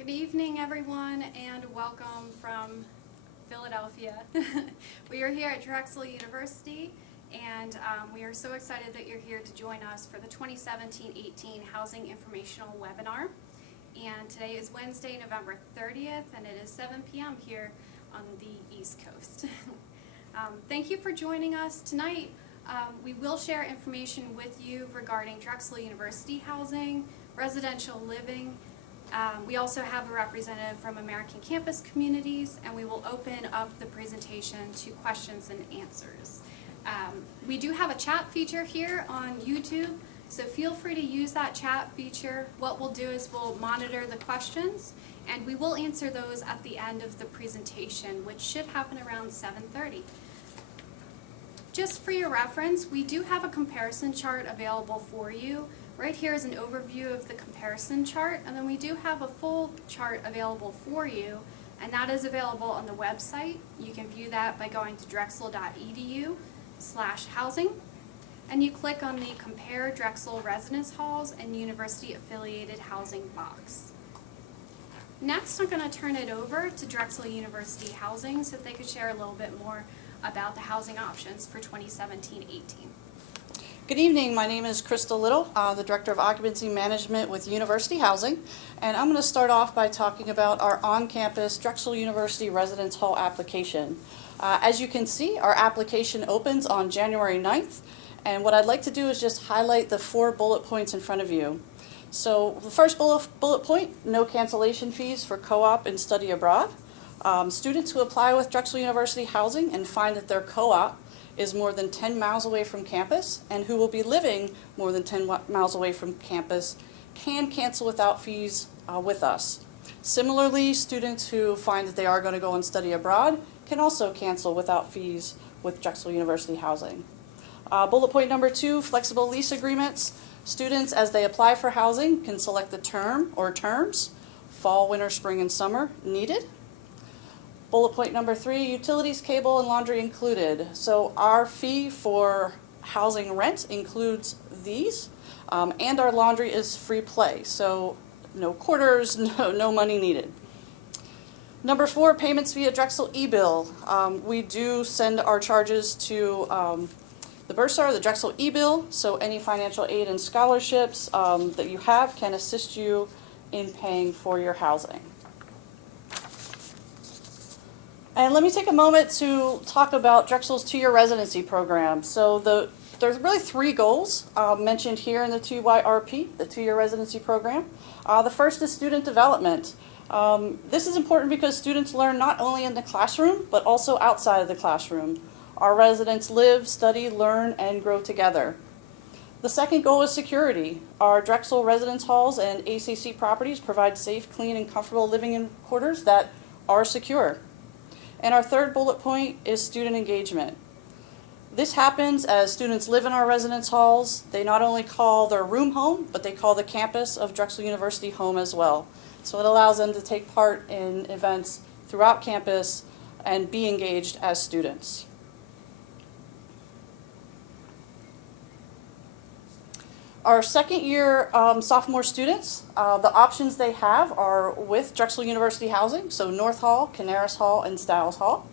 Good evening, everyone, and welcome from Philadelphia. We are here at Drexel University, and we are so excited that you're here to join us for the 2017-18 Housing Informational Webinar. And today is Wednesday, November 30th, and it is 7 p.m. here on the East Coast. Thank you for joining us tonight. We will share information with you regarding Drexel University housing, residential living. We also have a representative from American Campus Communities, and we will open up the presentation to questions and answers. We do have a chat feature here on YouTube, so feel free to use that chat feature. What we'll do is we'll monitor the questions, and we will answer those at the end of the presentation, which should happen around 7:30. Just for your reference, we do have a comparison chart available for you. Right here is an overview of the comparison chart, and then we do have a full chart available for you, and that is available on the website. You can view that by going to drexel.edu/housing, and you click on the Compare Drexel Residence Halls and University Affiliated Housing box. Next, I'm going to turn it over to Drexel University Housing so that they could share a little bit more about the housing options for 2017-18. Good evening, my name is Crystal Little, the Director of Occupancy Management with University Housing, and I'm going to start off by talking about our on-campus Drexel University Residence Hall application. As you can see, our application opens on January 9th, and what I'd like to do is just highlight the 4 bullet points in front of you. So the first bullet point, no cancellation fees for co-op and study abroad. Students who apply with Drexel University Housing and find that their co-op is more than 10 miles away from campus and who will be living more than 10 miles away from campus can cancel without fees with us. Similarly, students who find that they are going to go and study abroad can also cancel without fees with Drexel University Housing. Bullet point number 2, flexible lease agreements. Students, as they apply for housing, can select the term or terms, fall, winter, spring, and summer needed. Bullet point number 3, utilities, cable, and laundry included. So our fee for housing rent includes these, and our laundry is free play. So no quarters, no money needed. Number 4, payments via Drexel e-bill. We do send our charges to the bursar, the Drexel e-bill, so any financial aid and scholarships that you have can assist you in paying for your housing. And let me take a moment to talk about Drexel's 2-year residency program. So there's really 3 goals mentioned here in the 2YRP, the 2-year residency program. The first is student development. This is important because students learn not only in the classroom, but also outside of the classroom. Our residents live, study, learn, and grow together. The second goal is security. Our Drexel residence halls and ACC properties provide safe, clean, and comfortable living in quarters that are secure. And our third bullet point is student engagement. This happens as students live in our residence halls. They not only call their room home, but they call the campus of Drexel University home as well. So it allows them to take part in events throughout campus and be engaged as students. Our second year sophomore students, the options they have are with Drexel University Housing, so North Hall, Canaris Hall, and Stiles Hall.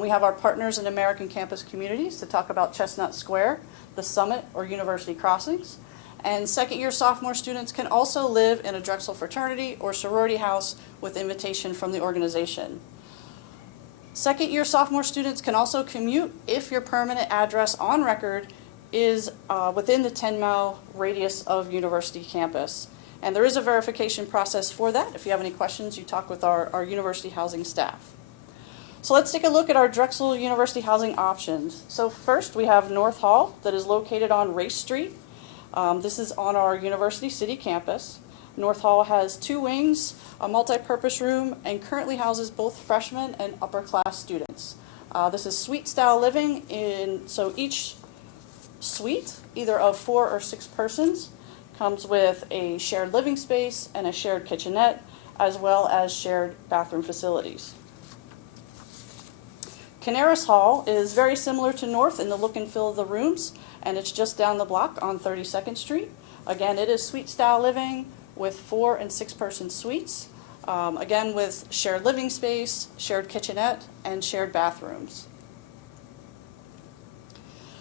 We have our partners in American Campus Communities to talk about Chestnut Square, the Summit, or University Crossings. And second year sophomore students can also live in a Drexel fraternity or sorority house with invitation from the organization. Second year sophomore students can also commute if your permanent address on record is within the 10-mile radius of university campus. And there is a verification process for that. If you have any questions, you talk with our university housing staff. So let's take a look at our Drexel University housing options. So first we have North Hall that is located on Race Street. This is on our University City campus. North Hall has 2 wings, a multi-purpose room, and currently houses both freshmen and upper class students. This is suite style living, so each suite, either of 4 or 6 persons, comes with a shared living space and a shared kitchenette, as well as shared bathroom facilities. Canaris Hall is very similar to North in the look and feel of the rooms, and it's just down the block on 32nd Street. Again, it is suite style living with 4 and 6 person suites. again with shared living space, shared kitchenette, and shared bathrooms.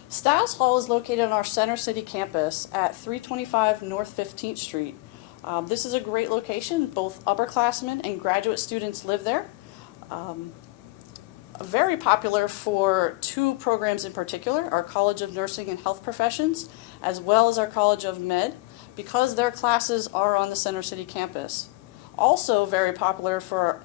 Stiles Hall is located on our Center City campus at 325 North 15th Street. This is a great location. Both upperclassmen and graduate students live there. Very popular for two programs in particular, our College of Nursing and Health Professions, as well as our College of Med, because their classes are on the Center City campus. Also very popular for our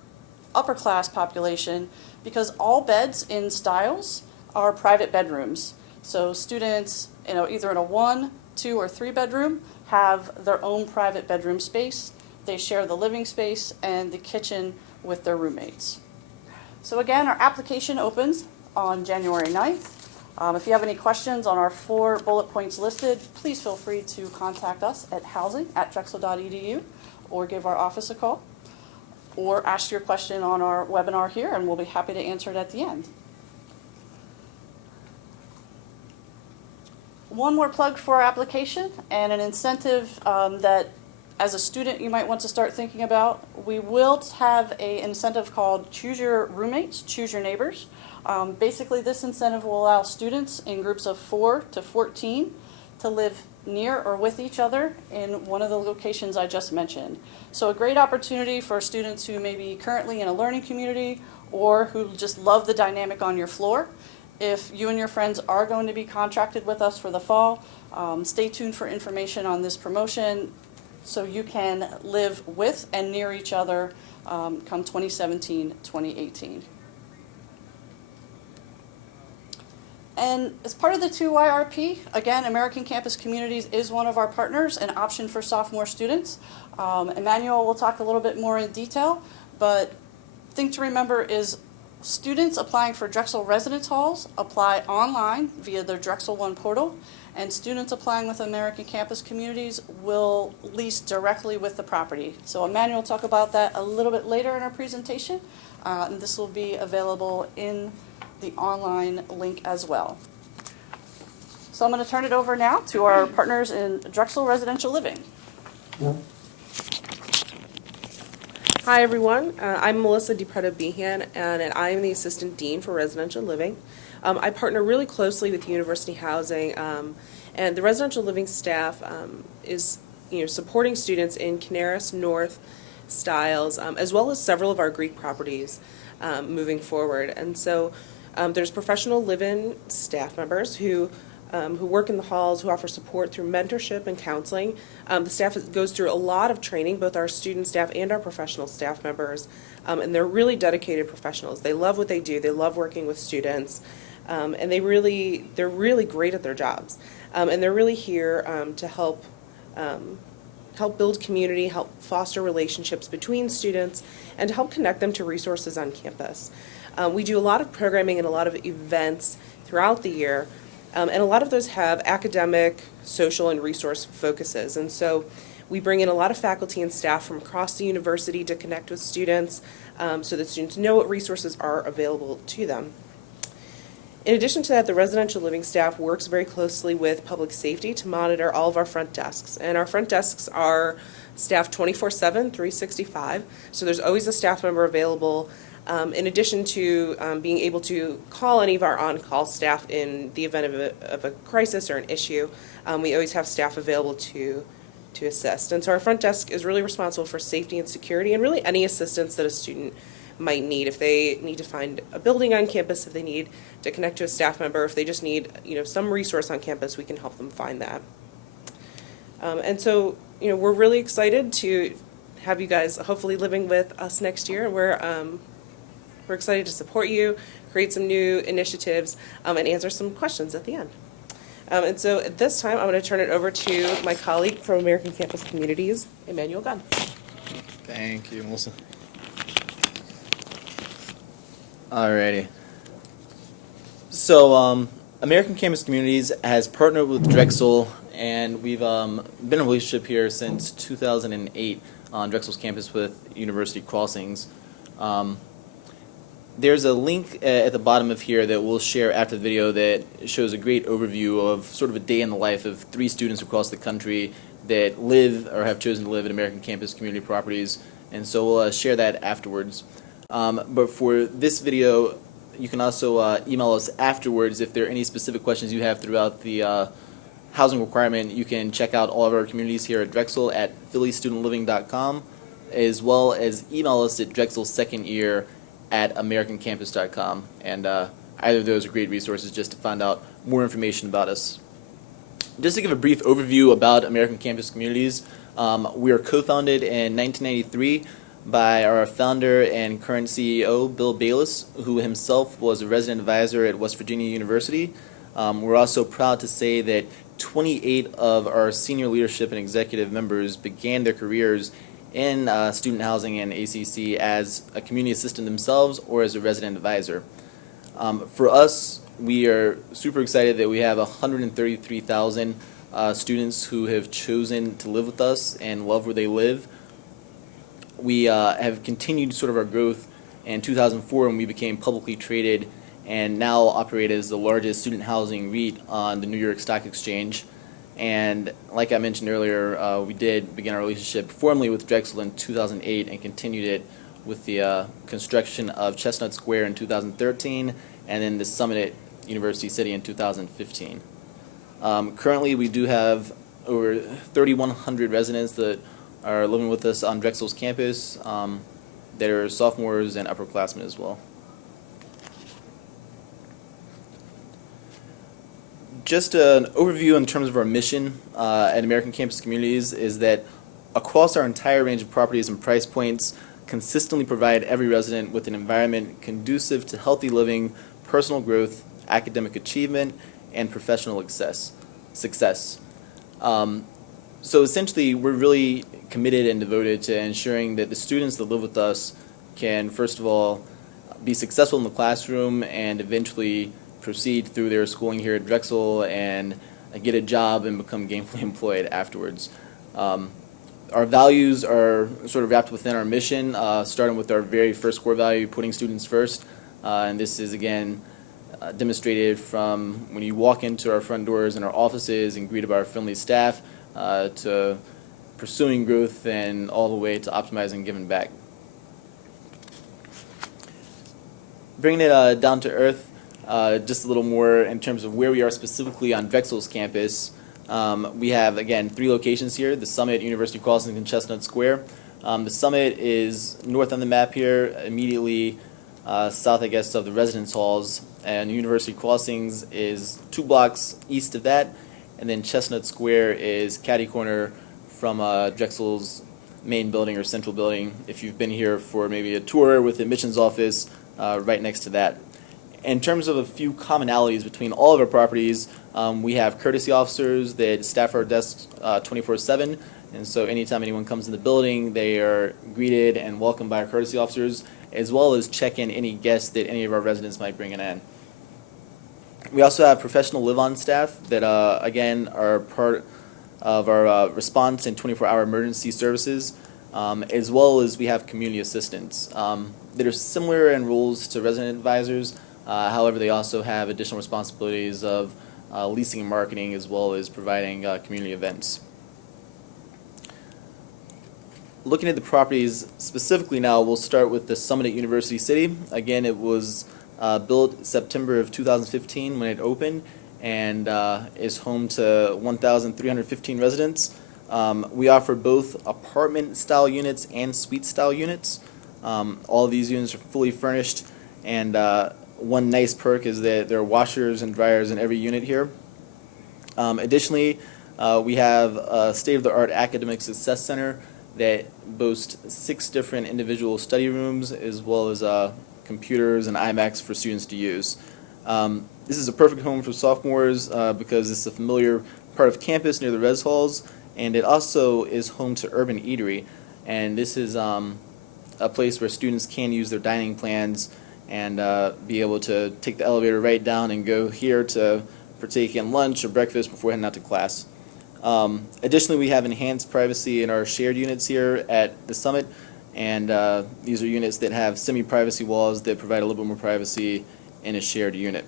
upper class population because all beds in Stiles are private bedrooms. So students, either in a 1, 2, or 3 bedroom have their own private bedroom space. They share the living space and the kitchen with their roommates. So again, our application opens on January 9th. If you have any questions on our 4 bullet points listed, please feel free to contact us at housing@drexel.edu or give our office a call or ask your question on our webinar here and we'll be happy to answer it at the end. One more plug for our application and an incentive that as a student you might want to start thinking about. We will have an incentive called Choose Your Roommates, Choose Your Neighbors. Basically this incentive will allow students in groups of 4 to 14 to live near or with each other in one of the locations I just mentioned. So a great opportunity for students who may be currently in a learning community or who just love the dynamic on your floor. If you and your friends are going to be contracted with us for the fall, stay tuned for information on this promotion so you can live with and near each other come 2017-2018. And as part of the 2YRP, again, American Campus Communities is one of our partners, an option for sophomore students. Emmanuel will talk a little bit more in detail, but thing to remember is students applying for Drexel residence halls apply online via the Drexel One portal, and students applying with American Campus Communities will lease directly with the property. So Emmanuel will talk about that a little bit later in our presentation, and this will be available in the online link as well. So I'm going to turn it over now to our partners in Drexel Residential Living. Hi everyone, I'm Melissa DiPreta-Behan and I'm the Assistant Dean for Residential Living. I partner really closely with University Housing and the residential living staff is supporting students in Canaris, North, Stiles, as well as several of our Greek properties moving forward. And so there's professional live-in staff members who work in the halls, who offer support through mentorship and counseling. The staff goes through a lot of training, both our student staff and our professional staff members, and they're really dedicated professionals. They love what they do. They love working with students, and they're really great at their jobs. And they're really here to help build community, help foster relationships between students, and to help connect them to resources on campus. We do a lot of programming and a lot of events throughout the year. And a lot of those have academic, social, and resource focuses. And so we bring in a lot of faculty and staff from across the university to connect with students so that students know what resources are available to them. In addition to that, the residential living staff works very closely with public safety to monitor all of our front desks. And our front desks are staffed 24/7, 365. So there's always a staff member available. In addition to being able to call any of our on-call staff in the event of a crisis or an issue, we always have staff available to assist. And so our front desk is really responsible for safety and security and really any assistance that a student might need. If they need to find a building on campus, if they need to connect to a staff member, if they just need some resource on campus, we can help them find that. And so we're really excited to have you guys hopefully living with us next year. We're excited to support you, create some new initiatives, and answer some questions at the end. And so at this time, I'm going to turn it over to my colleague from American Campus Communities, Emmanuel Gunn. Thank you, Melissa. Alrighty. So, American Campus Communities has partnered with Drexel, and we've been in a relationship here since 2008 on Drexel's campus with University Crossings. There's a link at the bottom of here that we'll share after the video that shows a great overview of sort of a day in the life of 3 students across the country that live or have chosen to live at American Campus Community Properties. and so we'll share that afterwards. But for this video, you can also email us afterwards if there are any specific questions you have throughout the housing requirement. You can check out all of our communities here at Drexel at phillystudentLiving.com, as well as email us at drexelsecondyear@americancampus.com. And either of those are great resources just to find out more information about us. Just to give a brief overview about American Campus Communities, we are co-founded in 1993 by our founder and current CEO, Bill Bayless, who himself was a resident advisor at West Virginia University. We're also proud to say that 28 of our senior leadership and executive members began their careers in student housing and ACC as a community assistant themselves or as a resident advisor. For us, we are super excited that we have 133,000 students who have chosen to live with us and love where they live. We have continued sort of our growth in 2004 when we became publicly traded and now operate as the largest student housing REIT on the New York Stock Exchange. And like I mentioned earlier, we did begin our relationship formally with Drexel in 2008 and continued it with the construction of Chestnut Square in 2013 and then the Summit at University City in 2015. Currently, we do have over 3,100 residents that are living with us on Drexel's campus that are sophomores and upperclassmen as well. Just an overview in terms of our mission at American Campus Communities is that across our entire range of properties and price points, consistently provide every resident with an environment conducive to healthy living, personal growth, academic achievement, and professional success. So essentially, we're really committed and devoted to ensuring that the students that live with us can, first of all, be successful in the classroom and eventually proceed through their schooling here at Drexel and get a job and become gainfully employed afterwards. Our values are sort of wrapped within our mission, starting with our very first core value, putting students first. And this is, again, demonstrated from when you walk into our front doors and our offices and greeted by our friendly staff to pursuing growth and all the way to optimizing giving back. Bringing it down to earth, just a little more in terms of where we are specifically on Drexel's campus. We have, again, 3 locations here, the Summit, University Crossings, and Chestnut Square. The Summit is north on the map here, immediately south, I guess, of the residence halls, and University Crossings is 2 blocks east of that, and then Chestnut Square is catty corner from Drexel's main building or central building. If you've been here for maybe a tour with the admissions office, right next to that. In terms of a few commonalities between all of our properties, we have courtesy officers that staff our desks 24/7, and so anytime anyone comes in the building, they are greeted and welcomed by our courtesy officers, as well as check in any guests that any of our residents might bring in. We also have professional live-on staff that, again, are part of our response and 24-hour emergency services, as well as we have community assistants that are similar in roles to resident advisors. However, they also have additional responsibilities of leasing and marketing, as well as providing community events. Looking at the properties specifically now, we'll start with the Summit at University City. Again, it was built September of 2015 when it opened, and is home to 1,315 residents. We offer both apartment-style units and suite-style units. All of these units are fully furnished, and one nice perk is that there are washers and dryers in every unit here. Additionally, we have a state-of-the-art academic success center that boasts 6 different individual study rooms, as well as computers and iMacs for students to use. This is a perfect home for sophomores because it's a familiar part of campus near the res halls, and it also is home to Urban Eatery. And this is a place where students can use their dining plans and be able to take the elevator right down and go here to partake in lunch or breakfast before heading out to class. Additionally, we have enhanced privacy in our shared units here at the Summit, and these are units that have semi-privacy walls that provide a little bit more privacy in a shared unit.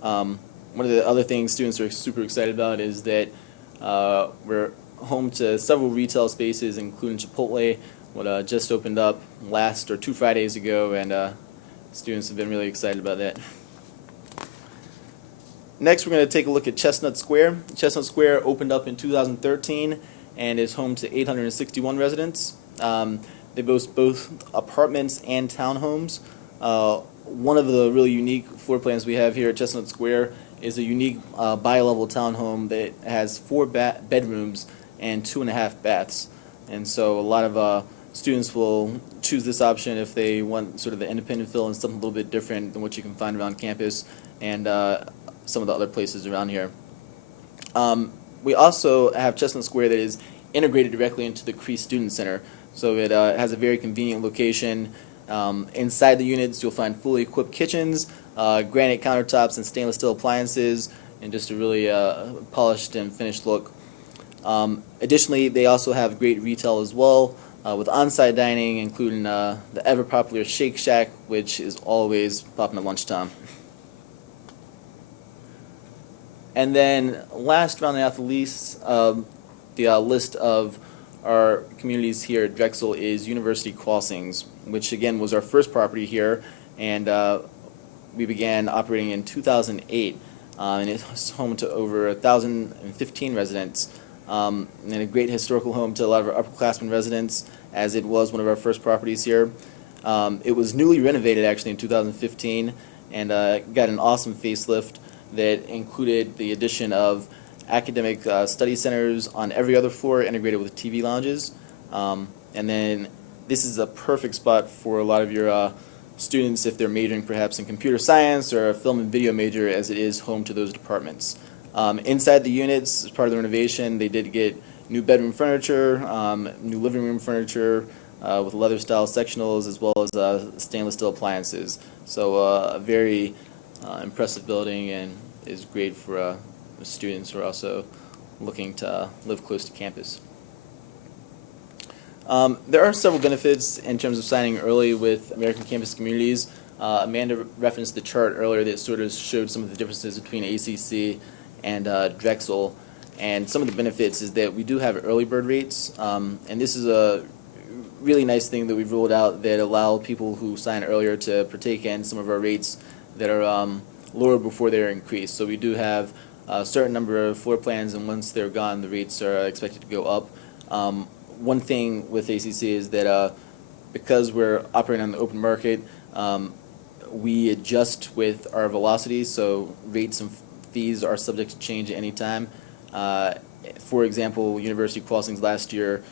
One of the other things students are super excited about is that we're home to several retail spaces, including Chipotle, what just opened up last or 2 Fridays ago, and students have been really excited about that. Next, we're going to take a look at Chestnut Square. Chestnut Square opened up in 2013 and is home to 861 residents. They boast both apartments and townhomes. One of the really unique floor plans we have here at Chestnut Square is a unique bi-level townhome that has 4 bedrooms and 2.5 baths. And so a lot of students will choose this option if they want sort of the independent feel and something a little bit different than what you can find around campus and some of the other places around here. We also have Chestnut Square that is integrated directly into the Cree Student Center. So it has a very convenient location. Inside the units, you'll find fully equipped kitchens, granite countertops, and stainless steel appliances, and just a really polished and finished look. Additionally, they also have great retail as well, with on-site dining, including the ever-popular Shake Shack, which is always popping at lunchtime. And then last, rounding out the list of our communities here at Drexel is University Crossings, which again was our first property here, and we began operating in 2008, and it's home to over 1,015 residents, and a great historical home to a lot of our upperclassmen residents, as it was one of our first properties here. It was newly renovated actually in 2015, and got an awesome facelift that included the addition of academic study centers on every other floor, integrated with TV lounges. And then this is a perfect spot for a lot of your students if they're majoring perhaps in computer science or a film and video major, as it is home to those departments. Inside the units, as part of the renovation, they did get new bedroom furniture, new living room furniture with leather style sectionals, as well as stainless steel appliances. So a very impressive building, and is great for students who are also looking to live close to campus. There are several benefits in terms of signing early with American Campus Communities. Amanda referenced the chart earlier that sort of showed some of the differences between ACC and Drexel, and some of the benefits is that we do have early bird rates, and this is a really nice thing that we've rolled out that allow people who sign earlier to partake in some of our rates that are lower before they're increased. So we do have a certain number of floor plans, and once they're gone, the rates are expected to go up. One thing with ACC is that because we're operating on the open market, we adjust with our velocity, so rates and fees are subject to change at any time. For example, University Crossings last year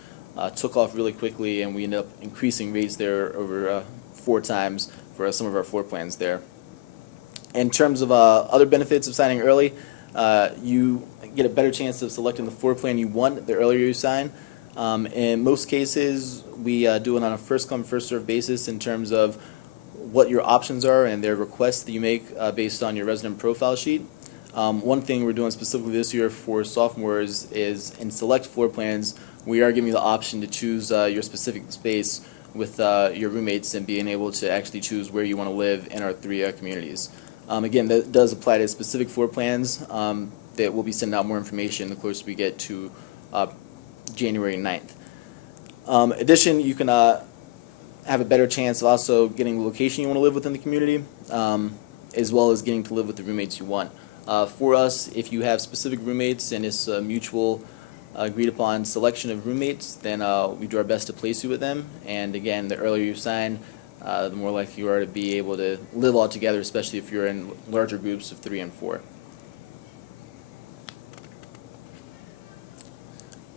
took off really quickly, and we ended up increasing rates there over 4 times for some of our floor plans there. In terms of other benefits of signing early, you get a better chance of selecting the floor plan you want the earlier you sign. In most cases, we do it on a first-come, first-served basis in terms of what your options are and their requests that you make based on your resident profile sheet. One thing we're doing specifically this year for sophomores is in select floor plans, we are giving you the option to choose your specific space with your roommates and being able to actually choose where you want to live in our 3 communities. Again, that does apply to specific floor plans that will be sending out more information the closer we get to January 9th. In addition, you can have a better chance of also getting the location you want to live within the community, as well as getting to live with the roommates you want. For us, if you have specific roommates and it's a mutual agreed upon selection of roommates, then we do our best to place you with them. And again, the earlier you sign, the more likely you are to be able to live all together, especially if you're in larger groups of 3 and 4.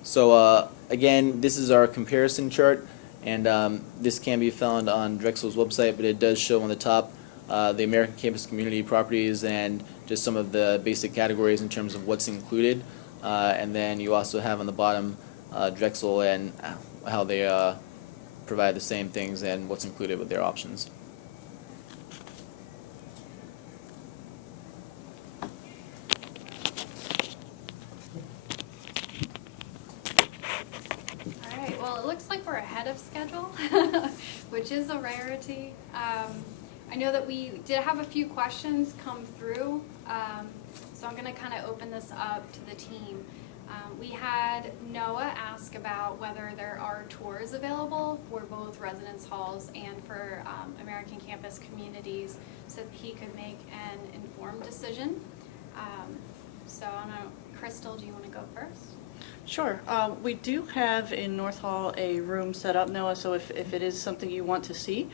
So again, this is our comparison chart, and this can be found on Drexel's website, but it does show on the top the American Campus Community properties and just some of the basic categories in terms of what's included. And then you also have on the bottom Drexel and how they provide the same things and what's included with their options. All right, well, it looks like we're ahead of schedule, which is a rarity. I know that we did have a few questions come through, so I'm going to kind of open this up to the team. We had Noah ask about whether there are tours available for both residence halls and for American campus communities so that he could make an informed decision. So I don't know, Crystal, do you want to go first? Sure. We do have in North Hall a room set up, Noah, so if it is something you want to see,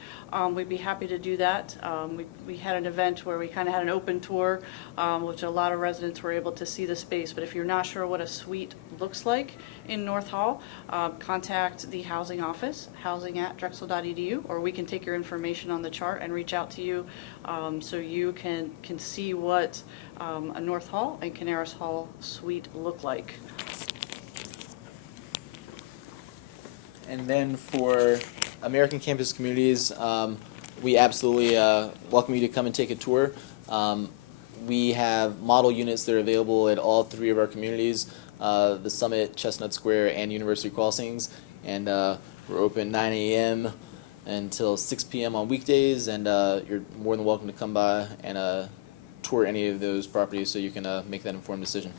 we'd be happy to do that. We had an event where we kind of had an open tour, which a lot of residents were able to see the space. But if you're not sure what a suite looks like in North Hall, contact the housing office, housing@drexel.edu, or we can take your information on the chart and reach out to you so you can see what a North Hall and Canaris Hall suite look like. And then for American campus communities, we absolutely welcome you to come and take a tour. We have model units that are available at all three of our communities, the Summit, Chestnut Square, and University Crossings. And we're open 9 a.m. until 6 p.m. on weekdays, and you're more than welcome to come by and tour any of those properties so you can make that informed decision.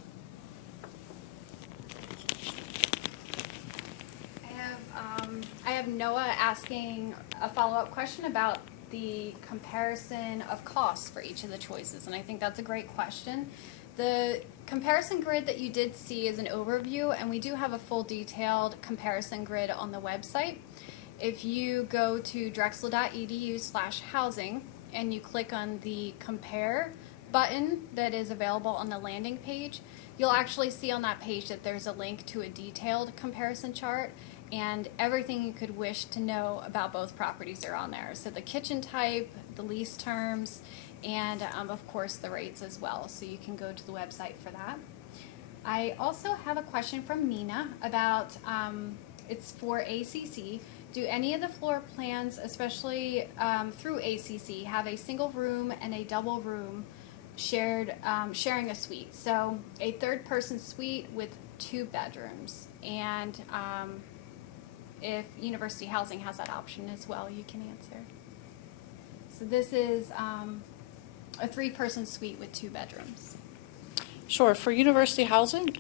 I have Noah asking a follow-up question about the comparison of costs for each of the choices, and I think that's a great question. The comparison grid that you did see is an overview, and we do have a full detailed comparison grid on the website. If you go to drexel.edu/housing and you click on the compare button that is available on the landing page, you'll actually see on that page that there's a link to a detailed comparison chart, and everything you could wish to know about both properties are on there. So the kitchen type, the lease terms, and of course the rates as well. So you can go to the website for that. I also have a question from Nina about, it's for ACC. Do any of the floor plans, especially through ACC, have a single room and a double room sharing a suite? So a third person suite with 2 bedrooms. And if University Housing has that option as well, you can answer. So this is a 3-person suite with 2 bedrooms. Sure. For University Housing,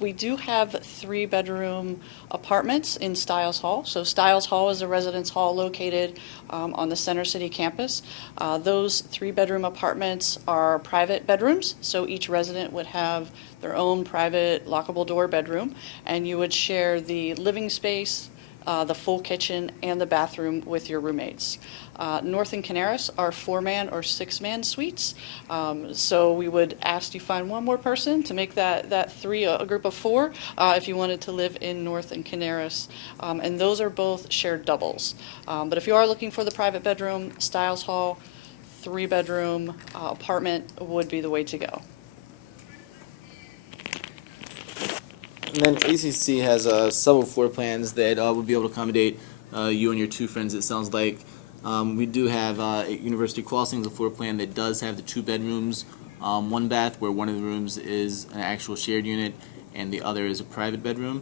we do have 3-bedroom apartments in Stiles Hall. So Stiles Hall is a residence hall located on the Center City campus. Those 3-bedroom apartments are private bedrooms, so each resident would have their own private lockable door bedroom, and you would share the living space, the full kitchen, and the bathroom with your roommates. North and Canaris are 4-man or 6-man suites, so we would ask you find one more person to make that 3 a group of 4 if you wanted to live in North and Canaris, and those are both shared doubles. But if you are looking for the private bedroom, Stiles Hall 3-bedroom apartment would be the way to go. And then ACC has several floor plans that would be able to accommodate you and your 2 friends, it sounds like. We do have at University Crossings a floor plan that does have the 2 bedrooms, 1 bath, where one of the rooms is an actual shared unit and the other is a private bedroom.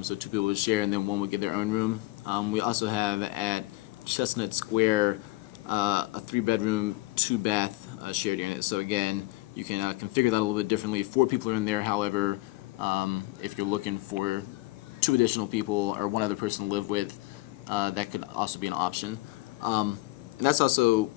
So 2 people would share and then one would get their own room. We also have at Chestnut Square a 3-bedroom, 2-bath shared unit. So again, you can configure that a little bit differently. 4 people are in there, however, if you're looking for 2 additional people or 1 other person to live with, that could also be an option. And that's also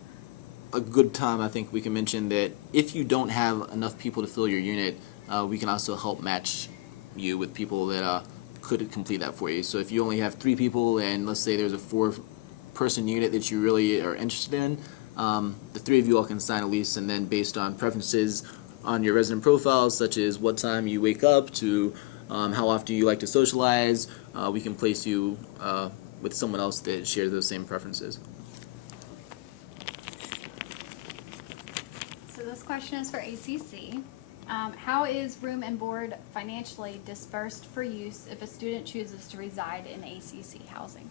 a good time, I think we can mention that if you don't have enough people to fill your unit, we can also help match you with people that could complete that for you. So if you only have 3 people and let's say there's a 4-person unit that you really are interested in, the 3 of you all can sign a lease, and then based on preferences on your resident profiles, such as what time you wake up to how often you like to socialize, we can place you with someone else that shares those same preferences. So this question is for ACC. How is room and board financially dispersed for use if a student chooses to reside in ACC housing?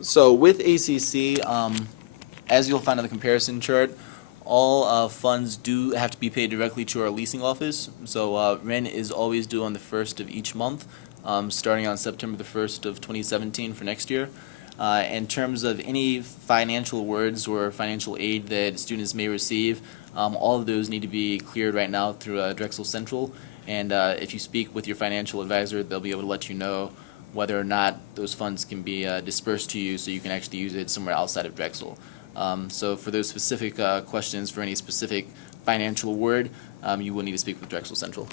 So with ACC, as you'll find on the comparison chart, all funds do have to be paid directly to our leasing office. So rent is always due on the 1st of each month, starting on September the 1st of 2017 for next year. In terms of any financial awards or financial aid that students may receive, all of those need to be cleared right now through Drexel Central. And if you speak with your financial advisor, they'll be able to let you know whether or not those funds can be dispersed to you so you can actually use it somewhere outside of Drexel. So for those specific questions for any specific financial award, you will need to speak with Drexel Central.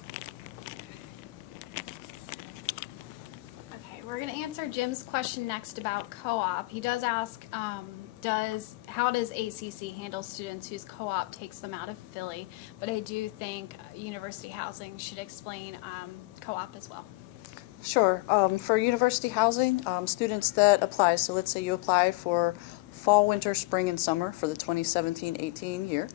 Okay, we're going to answer Jim's question next about co-op. He does ask, how does ACC handle students whose co-op takes them out of Philly? But I do think University Housing should explain co-op as well. Sure. For university housing, students that apply, so let's say you apply for fall, winter, spring, and summer for the 2017-18 year,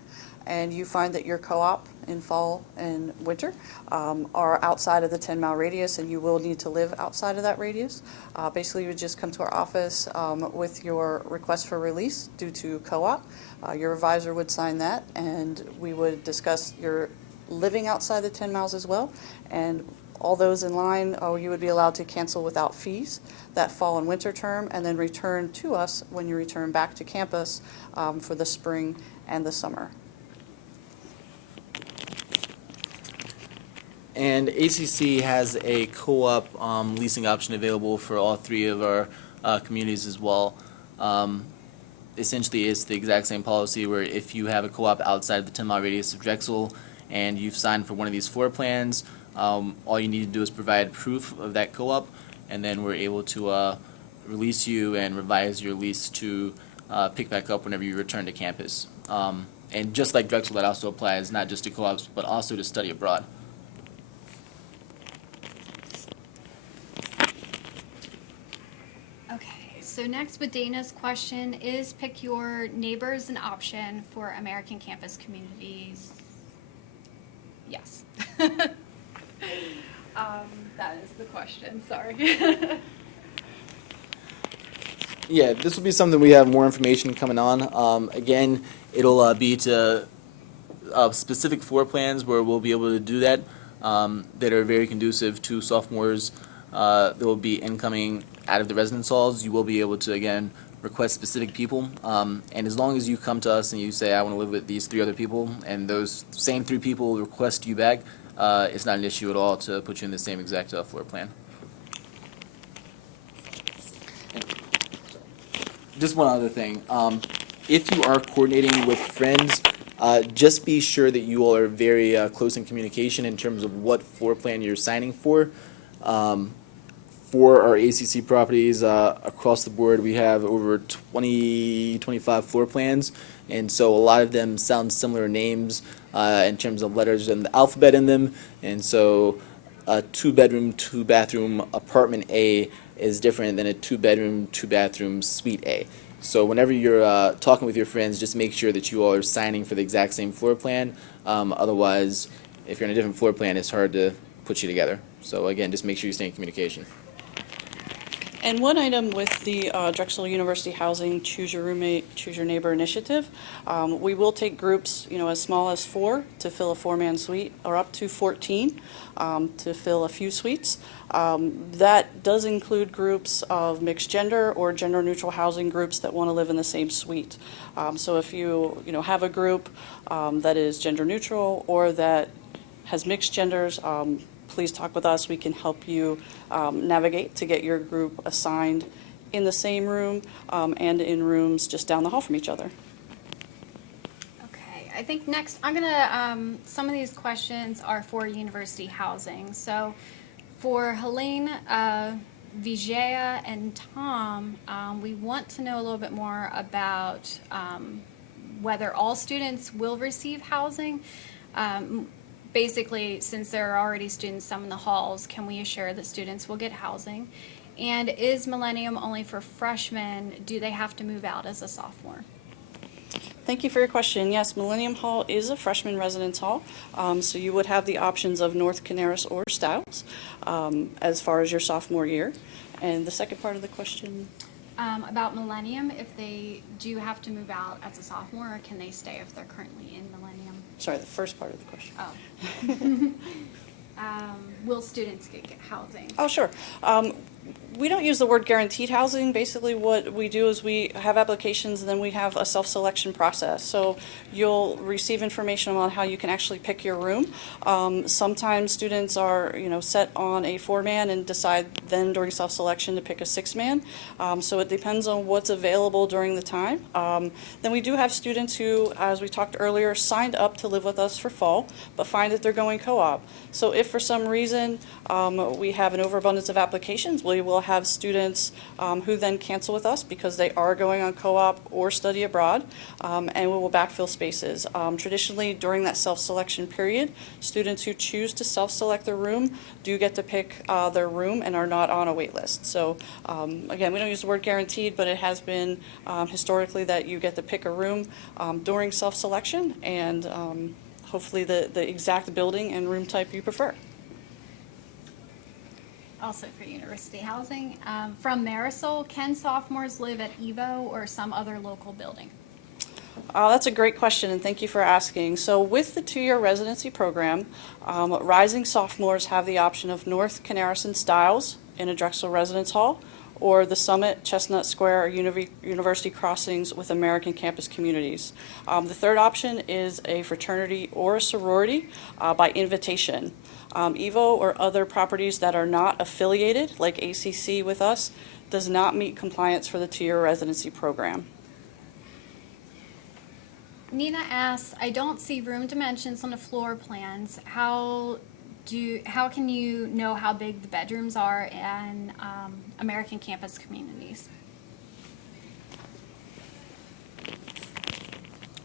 and you find that your co-op in fall and winter are outside of the 10-mile radius, and you will need to live outside of that radius. Basically, you would just come to our office with your request for release due to co-op. Your advisor would sign that, and we would discuss your living outside the 10 miles as well, and all those in line, you would be allowed to cancel without fees that fall and winter term, and then return to us when you return back to campus for the spring and the summer. And ACC has a co-op leasing option available for all three of our communities as well. Essentially, it's the exact same policy where if you have a co-op outside of the 10-mile radius of Drexel and you've signed for one of these floor plans, all you need to do is provide proof of that co-op, and then we're able to release you and revise your lease to pick back up whenever you return to campus. And just like Drexel, that also applies not just to co-ops, but also to study abroad. Okay, so next with Dana's question is pick your neighbors an option for American campus communities. Yes. That is the question, sorry. Yeah, this will be something we have more information coming on. Again, it'll be to specific floor plans where we'll be able to do that that are very conducive to sophomores that will be incoming out of the residence halls. You will be able to, again, request specific people. And as long as you come to us and you say, I want to live with these 3 other people, and those same 3 people request you back, it's not an issue at all to put you in the same exact floor plan. Just one other thing. If you are coordinating with friends, just be sure that you all are very close in communication in terms of what floor plan you're signing for. For our ACC properties across the board, we have over 25 floor plans, and so a lot of them sound similar names in terms of letters and the alphabet in them, and so a 2-bedroom, 2-bathroom apartment A is different than a 2-bedroom, 2-bathroom suite A. So whenever you're talking with your friends, just make sure that you all are signing for the exact same floor plan. Otherwise, if you're in a different floor plan, it's hard to put you together. So again, just make sure you stay in communication. And one item with the Drexel University Housing Choose Your Roommate, Choose Your Neighbor initiative, we will take groups, as small as 4 to fill a 4-man suite, or up to 14 to fill a few suites. That does include groups of mixed gender or gender neutral housing groups that want to live in the same suite. So if you have a group that is gender neutral or that has mixed genders, please talk with us. We can help you navigate to get your group assigned in the same room and in rooms just down the hall from each other. Okay, I think next I'm gonna, some of these questions are for university housing. So for Helene, Vijaya, and Tom, we want to know a little bit more about whether all students will receive housing. Basically, since there are already students, some in the halls, can we assure that students will get housing? And is Millennium only for freshmen? Do they have to move out as a sophomore? Thank you for your question. Yes, Millennium Hall is a freshman residence hall, so you would have the options of North Canaris or Stiles as far as your sophomore year. And the second part of the question? About Millennium, if they do have to move out as a sophomore, or can they stay if they're currently in Millennium? Sorry, the first part of the question. Oh. Will students get housing? Oh, sure. We don't use the word guaranteed housing. Basically, what we do is we have applications and then we have a self-selection process. So you'll receive information on how you can actually pick your room. Sometimes students are, set on a 4-man and decide then during self-selection to pick a 6-man. So it depends on what's available during the time. Then we do have students who, as we talked earlier, signed up to live with us for fall, but find that they're going co-op. So if for some reason we have an overabundance of applications, we will have students who then cancel with us because they are going on co-op or study abroad, and we will backfill spaces. Traditionally, during that self-selection period, students who choose to self-select their room do get to pick their room and are not on a wait list. So again, we don't use the word guaranteed, but it has been historically that you get to pick a room during self-selection and hopefully the exact building and room type you prefer. Also for university housing, from Marisol, can sophomores live at EVO or some other local building? That's a great question, and thank you for asking. So with the 2-year residency program, rising sophomores have the option of North Canaris Styles in a Drexel Residence Hall, or the Summit, Chestnut Square, or University Crossings with American Campus Communities. The third option is a fraternity or a sorority by invitation. EVO or other properties that are not affiliated, like ACC with us, does not meet compliance for the 2-year residency program. Nina asks, I don't see room dimensions on the floor plans. How can you know how big the bedrooms are in American Campus Communities?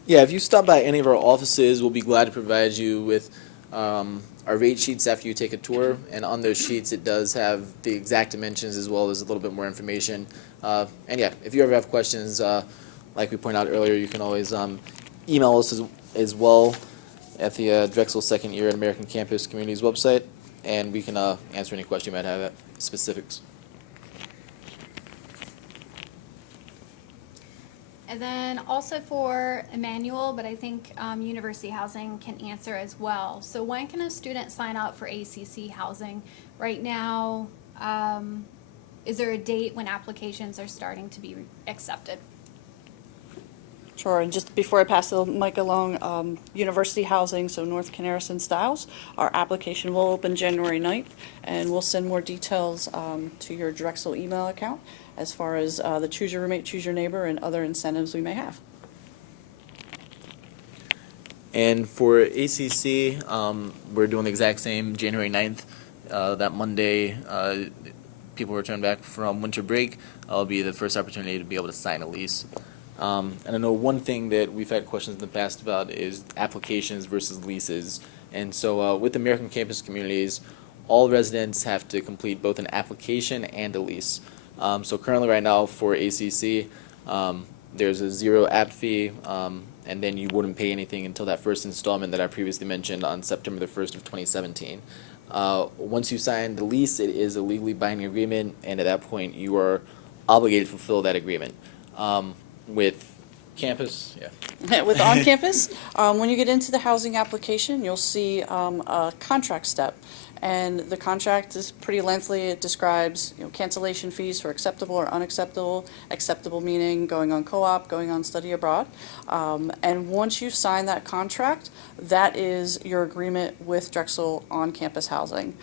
Yeah, if you stop by any of our offices, we'll be glad to provide you with our rate sheets after you take a tour. And on those sheets, it does have the exact dimensions as well as a little bit more information. And yeah, if you ever have questions, like we pointed out earlier, you can always email us as well at the Drexel Second Year at American Campus Communities website, and we can answer any question you might have at specifics. And then also for Emmanuel, but I think University Housing can answer as well. So when can a student sign up for ACC housing? Right now, is there a date when applications are starting to be accepted? Sure, and just before I pass the mic along, University Housing, so North Canaris Styles, our application will open January 9th, and we'll send more details to your Drexel email account as far as the Choose Your Roommate, Choose Your Neighbor, and other incentives we may have. And for ACC, we're doing the exact same, January 9th, that Monday, people return back from winter break. It'll be the first opportunity to be able to sign a lease. And I know one thing that we've had questions in the past about is applications versus leases. And so with American Campus Communities, all residents have to complete both an application and a lease. So currently right now for ACC, there's a 0 app fee, and then you wouldn't pay anything until that first installment that I previously mentioned on September the 1st of 2017. Once you sign the lease, it is a legally binding agreement, and at that point you are obligated to fulfill that agreement. With campus, yeah. With on-campus, when you get into the housing application, you'll see a contract step. And the contract is pretty lengthy. It describes cancellation fees for acceptable or unacceptable, acceptable meaning going on co-op, going on study abroad. And once you sign that contract, that is your agreement with Drexel on-campus housing.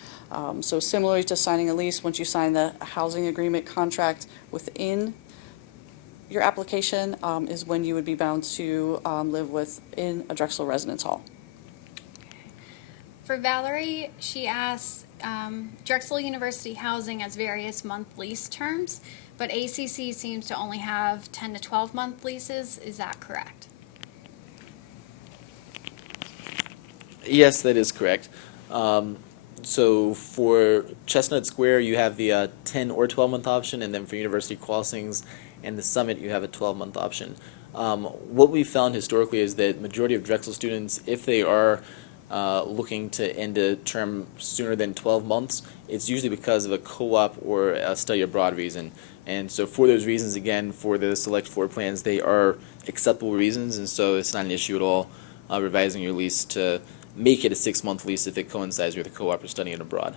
So similarly to signing a lease, once you sign the housing agreement contract within your application is when you would be bound to live within a Drexel Residence Hall. For Valerie, she asks, Drexel University Housing has various month lease terms, but ACC seems to only have 10 to 12 month leases. Is that correct? Yes, that is correct. So for Chestnut Square, you have the 10 or 12-month option, and then for University Crossings and the Summit, you have a 12-month option. What we found historically is that majority of Drexel students, if they are looking to end a term sooner than 12 months, it's usually because of a co-op or a study abroad reason. And so for those reasons, again, for the select floor plans, they are acceptable reasons, and so it's not an issue at all revising your lease to make it a 6-month lease if it coincides with a co-op or studying abroad.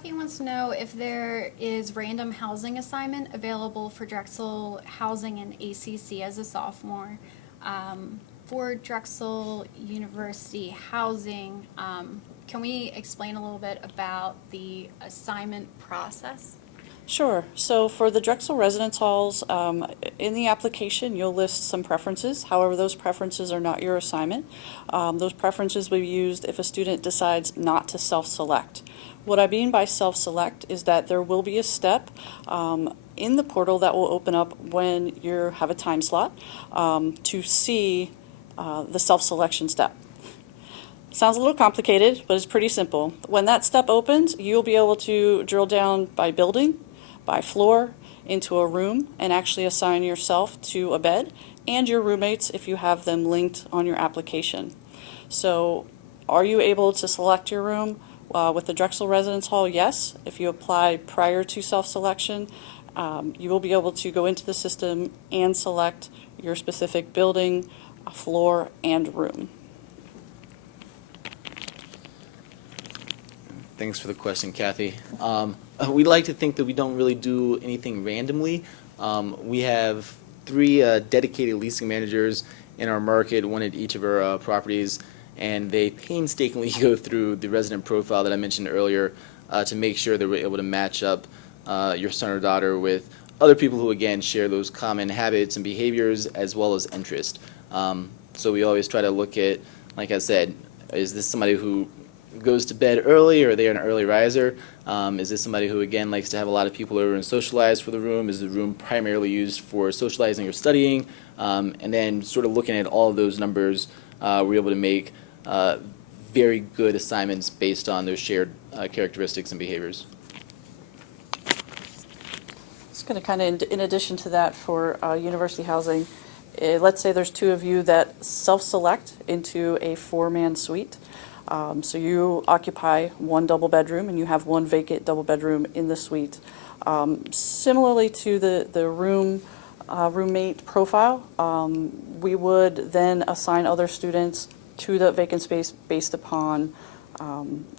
Kathy wants to know if there is random housing assignment available for Drexel Housing and ACC as a sophomore. For Drexel University Housing, can we explain a little bit about the assignment process? Sure. So for the Drexel residence halls, in the application, you'll list some preferences. However, those preferences are not your assignment. Those preferences will be used if a student decides not to self-select. What I mean by self-select is that there will be a step in the portal that will open up when you have a time slot to see the self-selection step. Sounds a little complicated, but it's pretty simple. When that step opens, you'll be able to drill down by building, by floor, into a room, and actually assign yourself to a bed and your roommates if you have them linked on your application. So are you able to select your room with the Drexel Residence Hall? Yes. If you apply prior to self-selection, you will be able to go into the system and select your specific building, floor, and room. Thanks for the question, Kathy. We like to think that we don't really do anything randomly. We have 3 dedicated leasing managers in our market, one at each of our properties, and they painstakingly go through the resident profile that I mentioned earlier to make sure that we're able to match up your son or daughter with other people who, again, share those common habits and behaviors as well as interest. So we always try to look at, like I said, is this somebody who goes to bed early, or are they an early riser? Is this somebody who, again, likes to have a lot of people over and socialize for the room? Is the room primarily used for socializing or studying? And then sort of looking at all of those numbers, we're able to make very good assignments based on those shared characteristics and behaviors. It's going to kind of, in addition to that, for university housing, let's say there's 2 of you that self-select into a 4-man suite. So you occupy 1 double bedroom and you have 1 vacant double bedroom in the suite. Similarly to the roommate profile, we would then assign other students to the vacant space based upon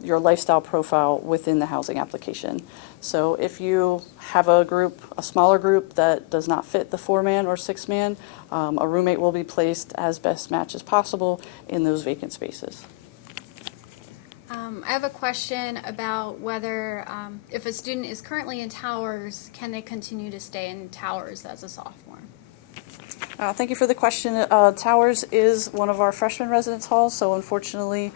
your lifestyle profile within the housing application. So if you have a smaller group that does not fit the 4-man or 6-man, a roommate will be placed as best match as possible in those vacant spaces. I have a question about whether, if a student is currently in Towers, can they continue to stay in Towers as a sophomore? Thank you for the question. Towers is one of our freshman residence halls, so unfortunately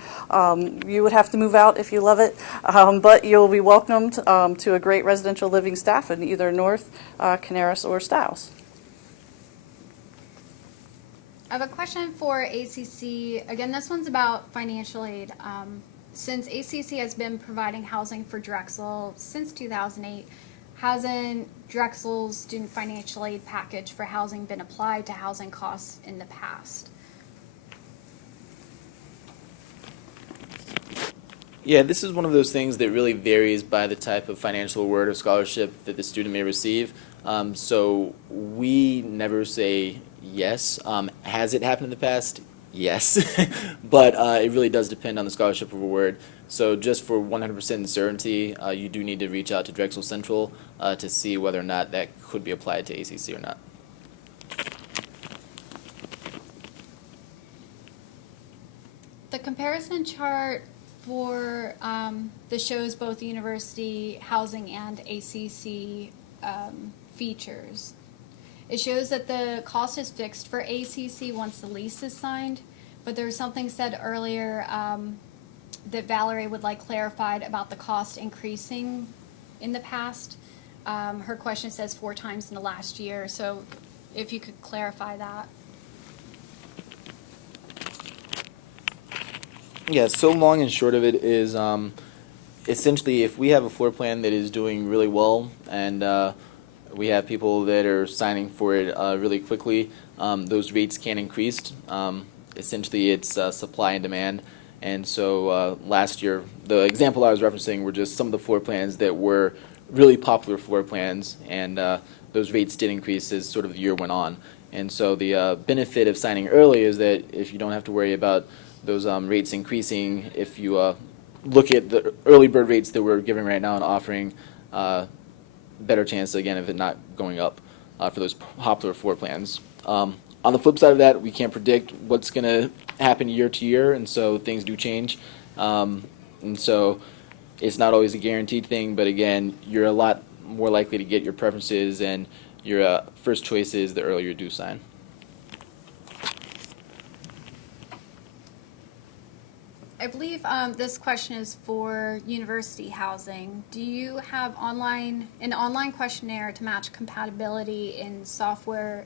you would have to move out if you love it, but you'll be welcomed to a great residential living staff in either North, Canaris, or Stiles. I have a question for ACC. Again, this one's about financial aid. Since ACC has been providing housing for Drexel since 2008, hasn't Drexel's student financial aid package for housing been applied to housing costs in the past? Yeah, this is one of those things that really varies by the type of financial award or scholarship that the student may receive. So we never say yes. Has it happened in the past? Yes, but it really does depend on the scholarship award. So just for 100% certainty, you do need to reach out to Drexel Central to see whether or not that could be applied to ACC or not. The comparison chart for that shows both university housing and ACC features. It shows that the cost is fixed for ACC once the lease is signed, but there was something said earlier that Valerie would like clarified about the cost increasing in the past. Her question says 4 times in the last year, so if you could clarify that. Yeah, so long and short of it is essentially if we have a floor plan that is doing really well and we have people that are signing for it really quickly, those rates can increase. Essentially, it's supply and demand. And so last year, the example I was referencing were just some of the floor plans that were really popular floor plans, and those rates did increase as sort of the year went on. And so the benefit of signing early is that if you don't have to worry about those rates increasing if you look at the early bird rates that we're giving right now and offering better chance, again, of it not going up for those popular floor plans. On the flip side of that, we can't predict what's going to happen year to year, and so things do change. And so it's not always a guaranteed thing, but again, you're a lot more likely to get your preferences and your first choices the earlier you do sign. I believe this question is for university housing. Do you have an online questionnaire to match compatibility in sophomore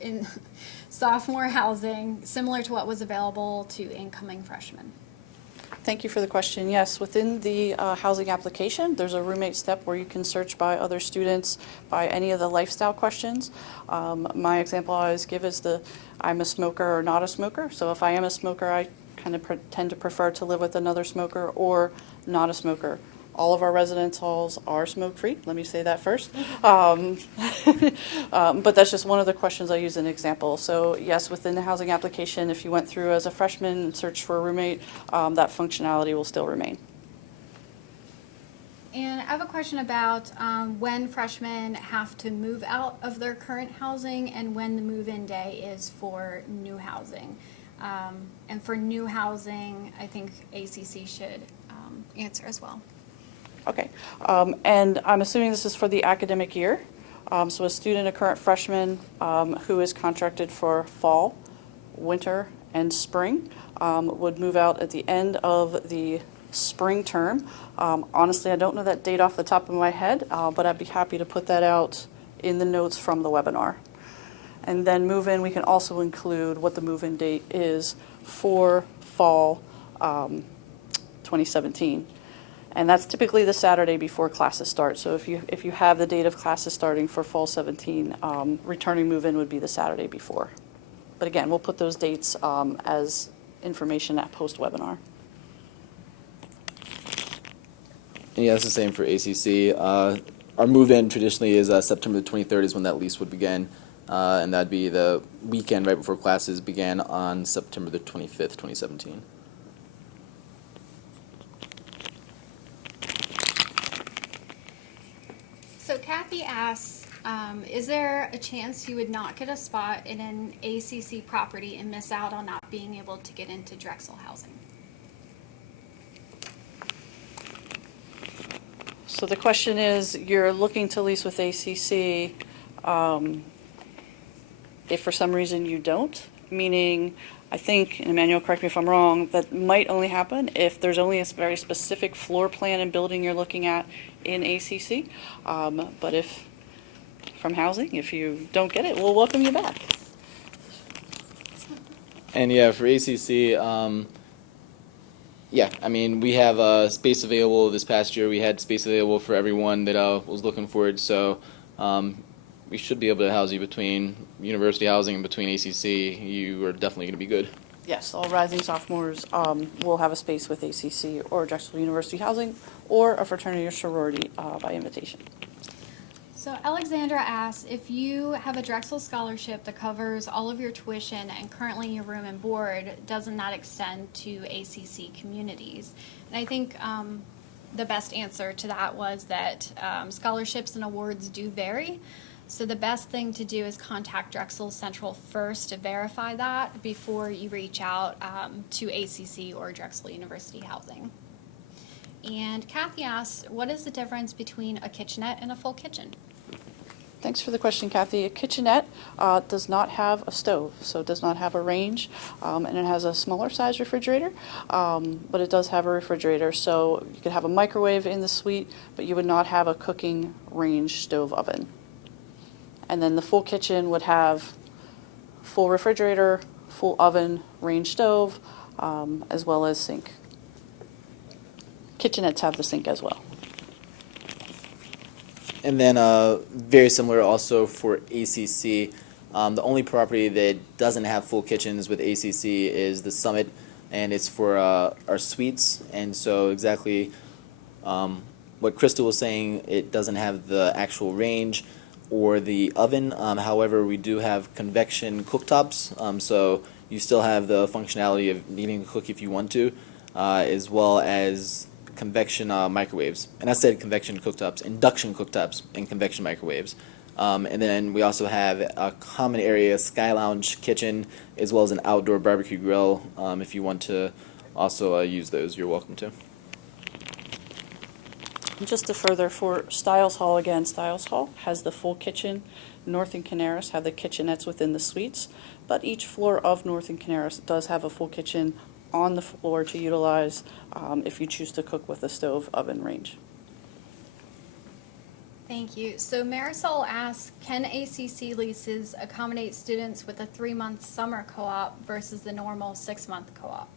housing, similar to what was available to incoming freshmen? Thank you for the question. Yes, within the housing application, there's a roommate step where you can search by other students by any of the lifestyle questions. My example I always give is I'm a smoker or not a smoker. So if I am a smoker, I kind of tend to prefer to live with another smoker or not a smoker. All of our residence halls are smoke-free. Let me say that first. But that's just one of the questions I use as an example. So yes, within the housing application, if you went through as a freshman and searched for a roommate, that functionality will still remain. And I have a question about when freshmen have to move out of their current housing and when the move-in day is for new housing. And for new housing, I think ACC should answer as well. Okay, and I'm assuming this is for the academic year. So a student, a current freshman who is contracted for fall, winter, and spring would move out at the end of the spring term. Honestly, I don't know that date off the top of my head, but I'd be happy to put that out in the notes from the webinar. And then move-in, we can also include what the move-in date is for fall 2017. And that's typically the Saturday before classes start. So if you have the date of classes starting for fall 17, returning move-in would be the Saturday before. But again, we'll put those dates as information at post-webinar. And yeah, it's the same for ACC. Our move-in traditionally is September the 23rd is when that lease would begin. And that'd be the weekend right before classes began on September the 25th, 2017. So Kathy asks, is there a chance you would not get a spot in an ACC property and miss out on not being able to get into Drexel housing? So the question is, you're looking to lease with ACC if for some reason you don't, meaning I think, and Emmanuel, correct me if I'm wrong, that might only happen if there's only a very specific floor plan and building you're looking at in ACC. But if, from housing, if you don't get it, we'll welcome you back. And yeah, for ACC, yeah, I mean, we have space available this past year. We had space available for everyone that was looking for it. So we should be able to house you between university housing and between ACC. You are definitely going to be good. Yes, all rising sophomores will have a space with ACC or Drexel University Housing or a fraternity or sorority by invitation. So Alexandra asks, if you have a Drexel scholarship that covers all of your tuition and currently your room and board, doesn't that extend to ACC communities? And I think the best answer to that was that scholarships and awards do vary. So the best thing to do is contact Drexel Central first to verify that before you reach out to ACC or Drexel University Housing. And Kathy asks, what is the difference between a kitchenette and a full kitchen? Thanks for the question, Kathy. A kitchenette does not have a stove, so it does not have a range, and it has a smaller size refrigerator, but it does have a refrigerator. So you could have a microwave in the suite, but you would not have a cooking range stove oven. And then the full kitchen would have full refrigerator, full oven, range stove, as well as sink. Kitchenettes have the sink as well. And then very similar also for ACC. The only property that doesn't have full kitchens with ACC is the Summit, and it's for our suites. And so exactly what Crystal was saying, it doesn't have the actual range or the oven. However, we do have convection cooktops, so you still have the functionality of needing to cook if you want to, as well as convection microwaves. And I said convection cooktops, induction cooktops, and convection microwaves. And then we also have a common area, sky lounge kitchen, as well as an outdoor barbecue grill. If you want to also use those, you're welcome to. And just to further, for Stiles Hall, again, Stiles Hall has the full kitchen. North and Canaris have the kitchenettes within the suites, but each floor of North and Canaris does have a full kitchen on the floor to utilize if you choose to cook with a stove, oven, range. Thank you. So Marisol asks, can ACC leases accommodate students with a 3-month summer co-op versus the normal 6-month co-op?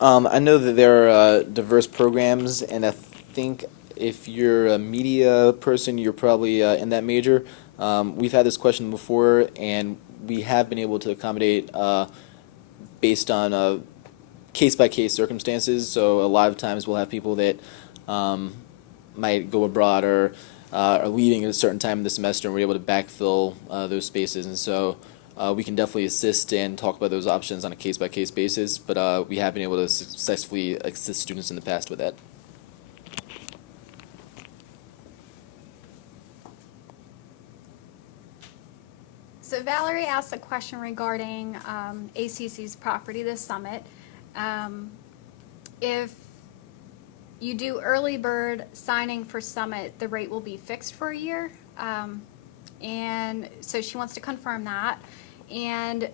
I know that there are diverse programs, and I think if you're a media person, you're probably in that major. We've had this question before, and we have been able to accommodate based on case-by-case circumstances. So a lot of times we'll have people that might go abroad or are leaving at a certain time of the semester, and we're able to backfill those spaces. And so we can definitely assist and talk about those options on a case-by-case basis, but we have been able to successfully assist students in the past with that. So Valerie asked a question regarding ACC's property, the Summit. If you do early bird signing for Summit, the rate will be fixed for a year. And so she wants to confirm that. And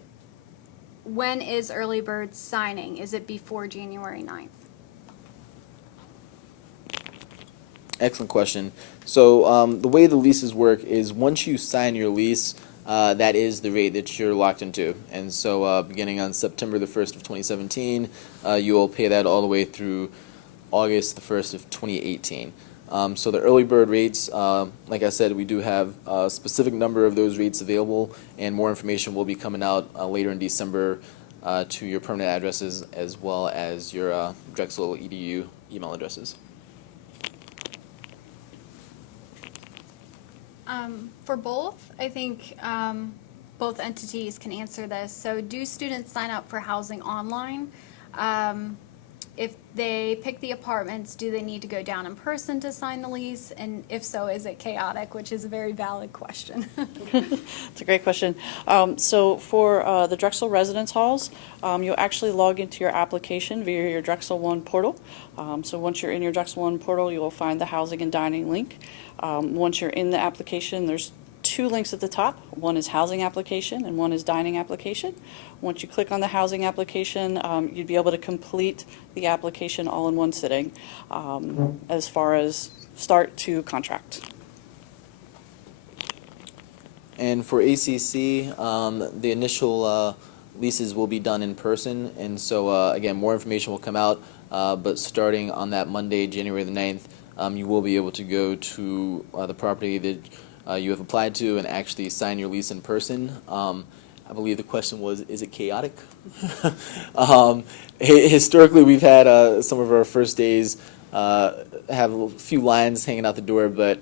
when is early bird signing? Is it before January 9th? Excellent question. So the way the leases work is once you sign your lease, that is the rate that you're locked into. And so beginning on September the 1st of 2017, you will pay that all the way through August the 1st of 2018. So the early bird rates, like I said, we do have a specific number of those rates available, and more information will be coming out later in December to your permanent addresses as well as your Drexel EDU email addresses. For both, I think both entities can answer this. So do students sign up for housing online? If they pick the apartments, do they need to go down in person to sign the lease? And if so, is it chaotic? Which is a very valid question. It's a great question. So for the Drexel residence halls, you'll actually log into your application via your Drexel One portal. So once you're in your Drexel One portal, you will find the housing and dining link. Once you're in the application, there's 2 links at the top. One is housing application and one is dining application. Once you click on the housing application, you'd be able to complete the application all in one sitting as far as start to contract. And for ACC, the initial leases will be done in person, and so again, more information will come out, but starting on that Monday, January the 9th, you will be able to go to the property that you have applied to and actually sign your lease in person. I believe the question was, is it chaotic? Historically, we've had some of our first days have a few lines hanging out the door, but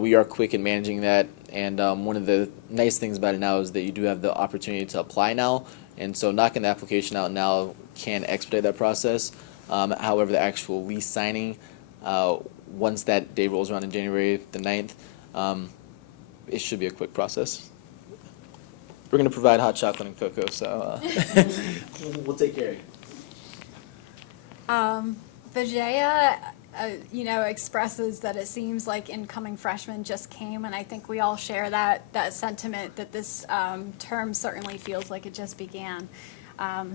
we are quick in managing that. And one of the nice things about it now is that you do have the opportunity to apply now. And so knocking the application out now can expedite that process. However, the actual lease signing, once that day rolls around in January the 9th, it should be a quick process. We're going to provide hot chocolate and cocoa, so we'll take care of you. Vijaya, expresses that it seems like incoming freshmen just came, and I think we all share that sentiment that this term certainly feels like it just began.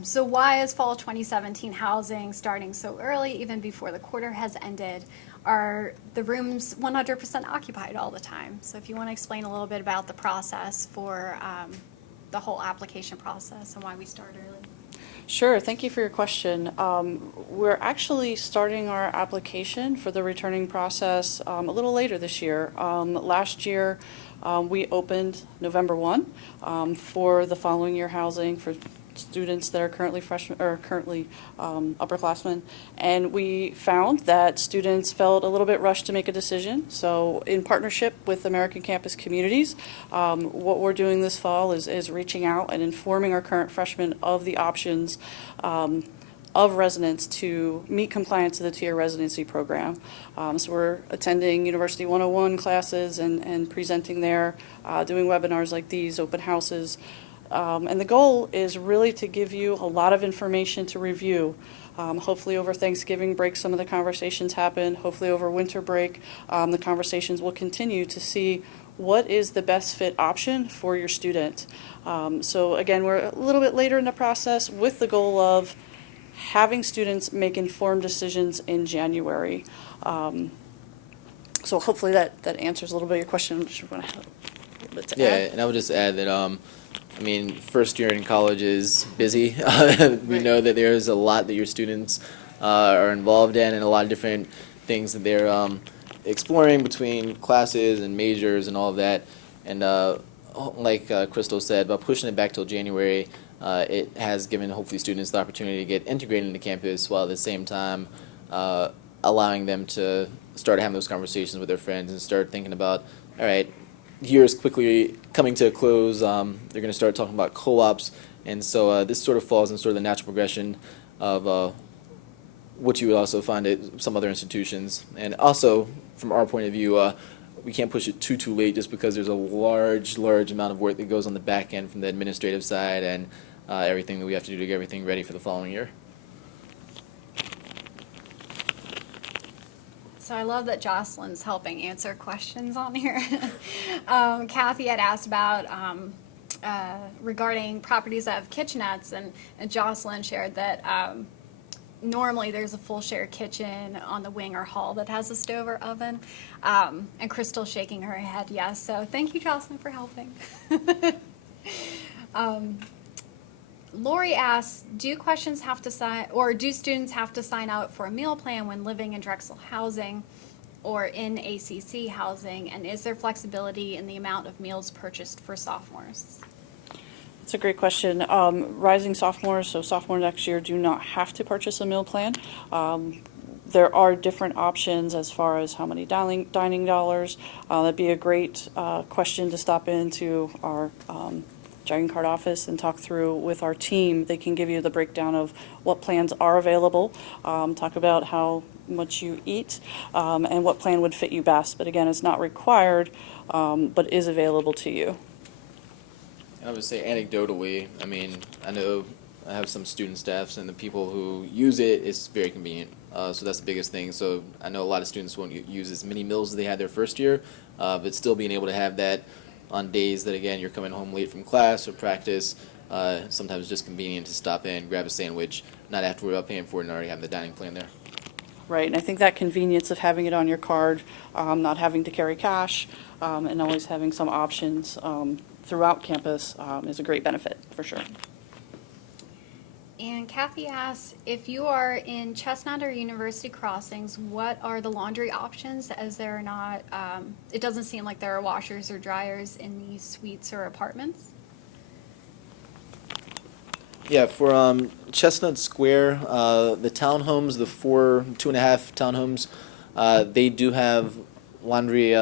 So why is fall 2017 housing starting so early, even before the quarter has ended? Are the rooms 100% occupied all the time? So if you want to explain a little bit about the process for the whole application process and why we start early. Sure, thank you for your question. We're actually starting our application for the returning process a little later this year. Last year, we opened November 1 for the following year housing for students that are currently freshmen or currently upperclassmen, and we found that students felt a little bit rushed to make a decision. So, in partnership with American Campus Communities, what we're doing this fall is reaching out and informing our current freshmen of the options of residents to meet compliance of the tier residency program. So we're attending University 101 classes and presenting there, doing webinars like these, open houses. And the goal is really to give you a lot of information to review. Hopefully over Thanksgiving break some of the conversations happen. Hopefully over winter break the conversations will continue to see what is the best fit option for your student. So again, we're a little bit later in the process with the goal of having students make informed decisions in January. So hopefully that answers a little bit of your question. I'm just going to have a little bit to Yeah, add. and I would just add that, I mean, first year in college is busy. We know that there's a lot that your students are involved in and a lot of different things that they're exploring between classes and majors and all of that. And like Crystal said, about pushing it back till January, it has given hopefully students the opportunity to get integrated into campus while at the same time allowing them to start having those conversations with their friends and start thinking about, all right, year is quickly coming to a close. They're going to start talking about co-ops, and so this sort of falls in sort of the natural progression of what you would also find at some other institutions. And also, from our point of view, we can't push it too late just because there's a large amount of work that goes on the back end from the administrative side and everything that we have to do to get everything ready for the following year. So I love that Jocelyn's helping answer questions on here. Kathy had asked about regarding properties that have kitchenettes, and Jocelyn shared that normally there's a full share kitchen on the wing or hall that has a stove or oven. And Crystal's shaking her head yes. So thank you, Jocelyn, for helping. Lori asks, do students have to sign out for a meal plan when living in Drexel housing or in ACC housing? And is there flexibility in the amount of meals purchased for sophomores? That's a great question. Rising sophomores, so sophomore next year, do not have to purchase a meal plan. There are different options as far as how many dining dollars. That'd be a great question to stop into our Dragon Card office and talk through with our team. They can give you the breakdown of what plans are available, talk about how much you eat, and what plan would fit you best. But again, it's not required, but is available to you. I would say anecdotally, I mean, I know I have some student staffs and the people who use it, it's very convenient. So that's the biggest thing. So I know a lot of students won't use as many meals as they had their first year, but still being able to have that on days that, again, you're coming home late from class or practice. Sometimes it's just convenient to stop in, grab a sandwich, not have to worry about paying for it and already have the dining plan there. Right, and I think that convenience of having it on your card, not having to carry cash, and always having some options throughout campus is a great benefit, for sure. And Kathy asks, if you are in Chestnut or University Crossings, what are the laundry options, as there are not, it doesn't seem like there are washers or dryers in these suites or apartments? Yeah, for Chestnut Square, the townhomes, the 2.5 townhomes, they do have laundry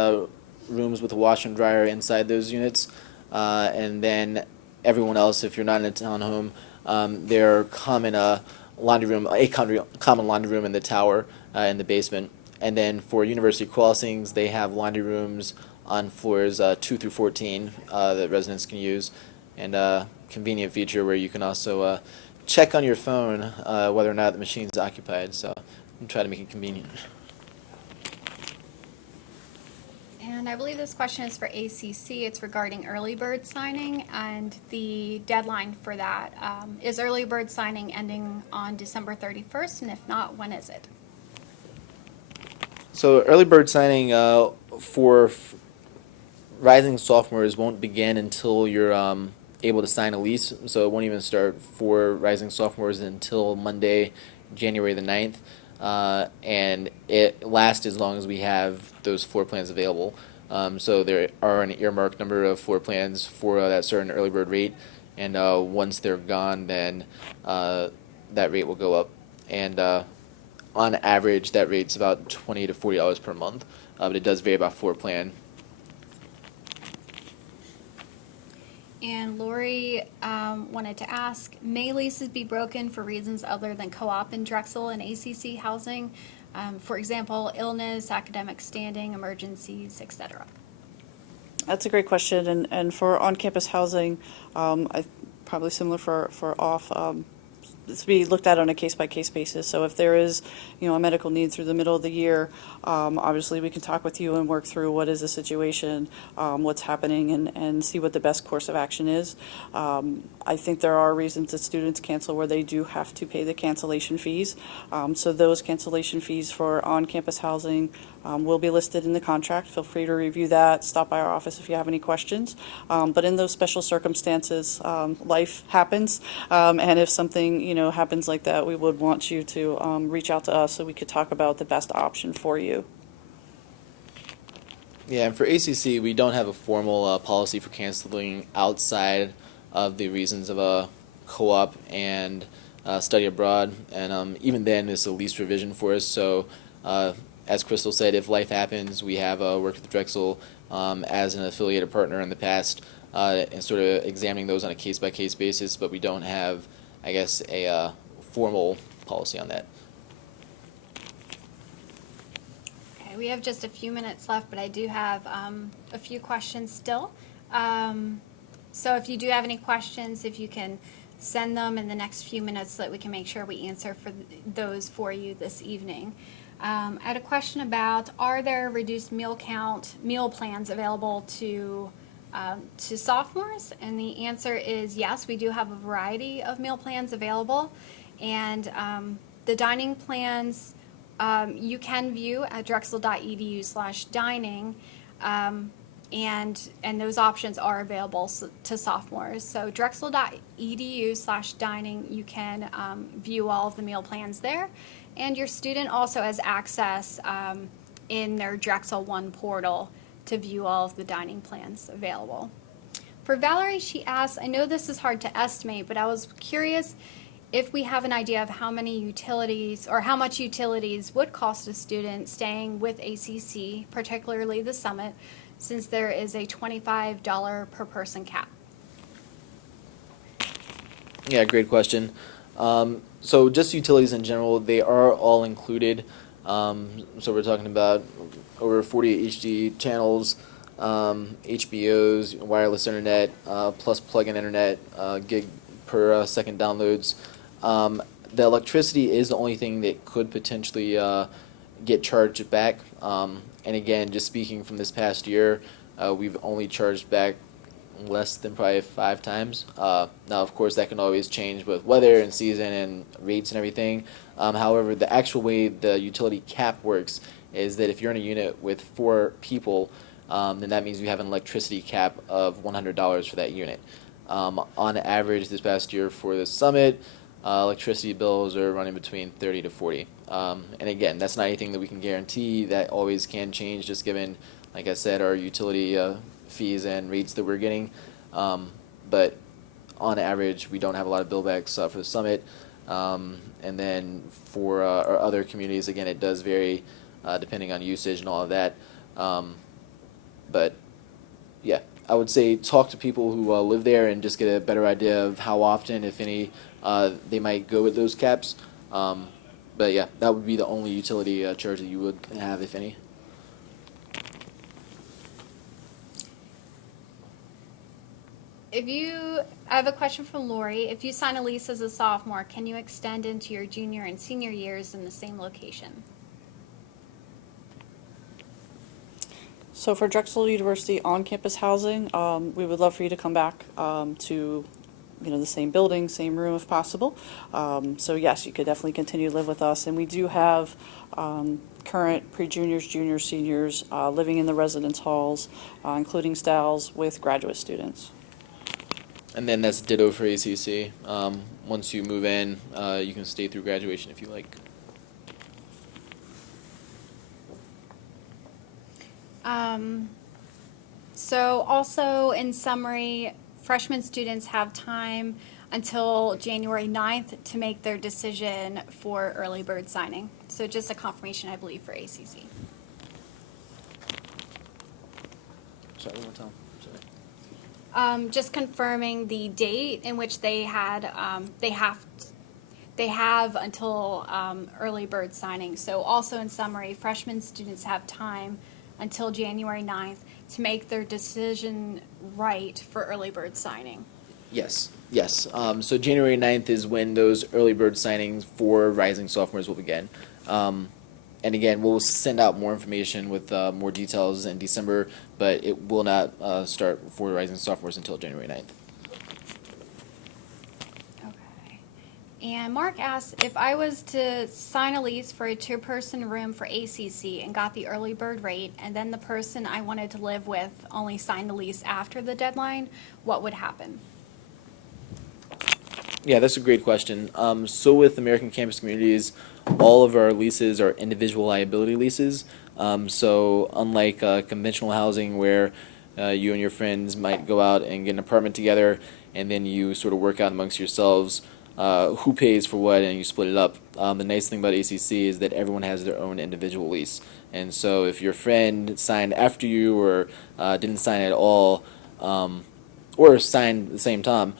rooms with a washer and dryer inside those units. And then everyone else, if you're not in a townhome, there are common laundry room, common laundry room in the tower in the basement. And then for University Crossings, they have laundry rooms on floors 2 through 14 that residents can use, and convenient feature where you can also check on your phone whether or not the machine is occupied. So I'm trying to make it convenient. And I believe this question is for ACC. It's regarding early bird signing and the deadline for that. Is early bird signing ending on December 31st? And if not, when is it? So early bird signing for rising sophomores won't begin until you're able to sign a lease. So it won't even start for rising sophomores until Monday, January the 9th. And it lasts as long as we have those floor plans available. So there are an earmarked number of floor plans for that certain early bird rate. and once they're gone, then that rate will go up. And on average, that rate's about $20 to $40 per month, but it does vary by floor plan. And Lori wanted to ask, may leases be broken for reasons other than co-op in Drexel and ACC housing? For example, illness, academic standing, emergencies, etc. That's a great question, and for on-campus housing, probably similar for off. It's be looked at on a case-by-case basis. So if there is, a medical need through the middle of the year, obviously we can talk with you and work through what is the situation, what's happening, and see what the best course of action is. I think there are reasons that students cancel where they do have to pay the cancellation fees. So those cancellation fees for on-campus housing will be listed in the contract. Feel free to review that. Stop by our office if you have any questions. But in those special circumstances, life happens, and if something happens like that, we would want you to reach out to us so we could talk about the best option for you. Yeah, and for ACC, we don't have a formal policy for canceling outside of the reasons of a co-op and study abroad, and even then, it's a lease revision for us. So, as Crystal said, if life happens, we have worked with Drexel as an affiliated partner in the past, and sort of examining those on a case-by-case basis, but we don't have, I guess, a formal policy on that. Okay, we have just a few minutes left, but I do have a few questions still. So if you do have any questions, if you can send them in the next few minutes so that we can make sure we answer those for you this evening. I had a question about, are there reduced meal plans available to sophomores? And the answer is yes, we do have a variety of meal plans available. And the dining plans you can view at drexel.edu/dining, and those options are available to sophomores. So drexel.edu/dining, you can view all of the meal plans there. And your student also has access in their Drexel One portal to view all of the dining plans available. For Valerie, she asked, I know this is hard to estimate, but I was curious if we have an idea of how many utilities or how much utilities would cost a student staying with ACC, particularly the Summit, since there is a $25 per person cap. Yeah, great question. So just utilities in general, they are all included. So we're talking about over 40 HD channels, HBOs, wireless internet, plus plug-in internet, gig per second downloads. The electricity is the only thing that could potentially get charged back. And again, just speaking from this past year, we've only charged back less than probably 5 times. Now, of course, that can always change with weather and season and rates and everything. However, the actual way the utility cap works is that if you're in a unit with 4 people, then that means you have an electricity cap of $100 for that unit. On average, this past year for the Summit, electricity bills are running between 30 to 40. And again, that's not anything that we can guarantee. That always can change, just given, like I said, our utility fees and rates that we're getting. But on average, we don't have a lot of billbacks for the Summit. And then for our other communities, again, it does vary depending on usage and all of that. But yeah, I would say talk to people who live there and just get a better idea of how often, if any, they might go with those caps. But yeah, that would be the only utility charge that you would have, if any. I have a question from Lori. If you sign a lease as a sophomore, can you extend into your junior and senior years in the same location? So for Drexel University on-campus housing, we would love for you to come back to the same building, same room if possible. So yes, you could definitely continue to live with us. And we do have current pre-juniors, juniors, seniors living in the residence halls, including styles with graduate students. And then that's ditto for ACC. Once you move in, you can stay through graduation if you like. So also in summary, freshman students have time until January 9th to make their decision for early bird signing. So just a confirmation, I believe, for ACC. Sorry, one more time. Sorry. Just confirming the date in which they have until early bird signing. So also in summary, freshman students have time until January 9th to make their decision right for early bird signing. Yes, yes. So January 9th is when those early bird signings for rising sophomores will begin. And again, we'll send out more information with more details in December, but it will not start for rising sophomores until January 9th. Okay. And Mark asked, if I was to sign a lease for a two-person room for ACC and got the early bird rate, and then the person I wanted to live with only signed the lease after the deadline, what would happen? Yeah, that's a great question. So with American Campus Communities, all of our leases are individual liability leases. So unlike conventional housing where you and your friends might go out and get an apartment together and then you sort of work out amongst yourselves who pays for what and you split it up. The nice thing about ACC is that everyone has their own individual lease. And so if your friend signed after you or didn't sign at all or signed at the same time,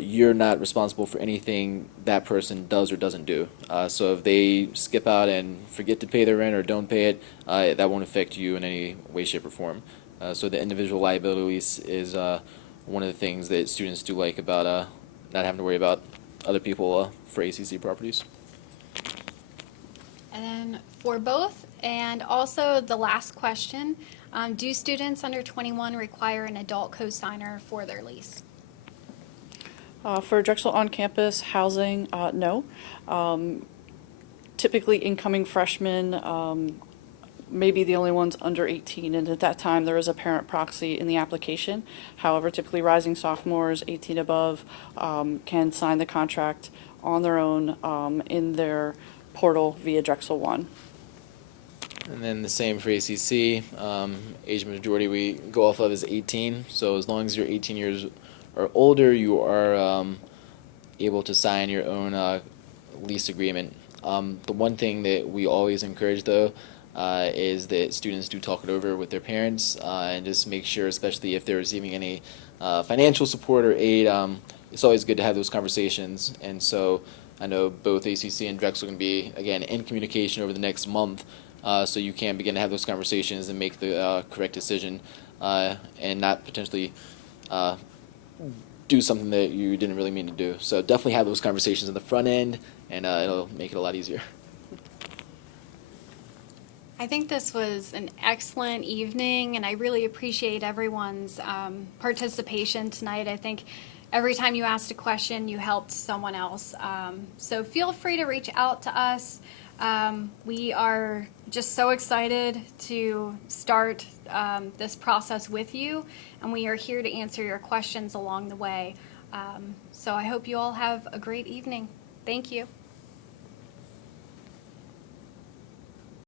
you're not responsible for anything that person does or doesn't do. So if they skip out and forget to pay their rent or don't pay it, that won't affect you in any way, shape, or form. So the individual liability lease is one of the things that students do like about not having to worry about other people for ACC properties. And then for both, and also the last question, do students under 21 require an adult co-signer for their lease? For Drexel on-campus housing, no. Typically, incoming freshmen may be the only ones under 18, and at that time, there is a parent proxy in the application. However, typically, rising sophomores, 18 above, can sign the contract on their own in their portal via Drexel One. And then the same for ACC. Age majority we go off of is 18. So as long as you're 18 years or older, you are able to sign your own lease agreement. The one thing that we always encourage, though, is that students do talk it over with their parents and just make sure, especially if they're receiving any financial support or aid, it's always good to have those conversations. And so I know both ACC and Drexel are going to be, again, in communication over the next month, so you can begin to have those conversations and make the correct decision and not potentially do something that you didn't really mean to do. So definitely have those conversations on the front end, and it'll make it a lot easier. I think this was an excellent evening, and I really appreciate everyone's participation tonight. I think every time you asked a question, you helped someone else. So feel free to reach out to us. We are just so excited to start this process with you, and we are here to answer your questions along the way. So I hope you all have a great evening. Thank you.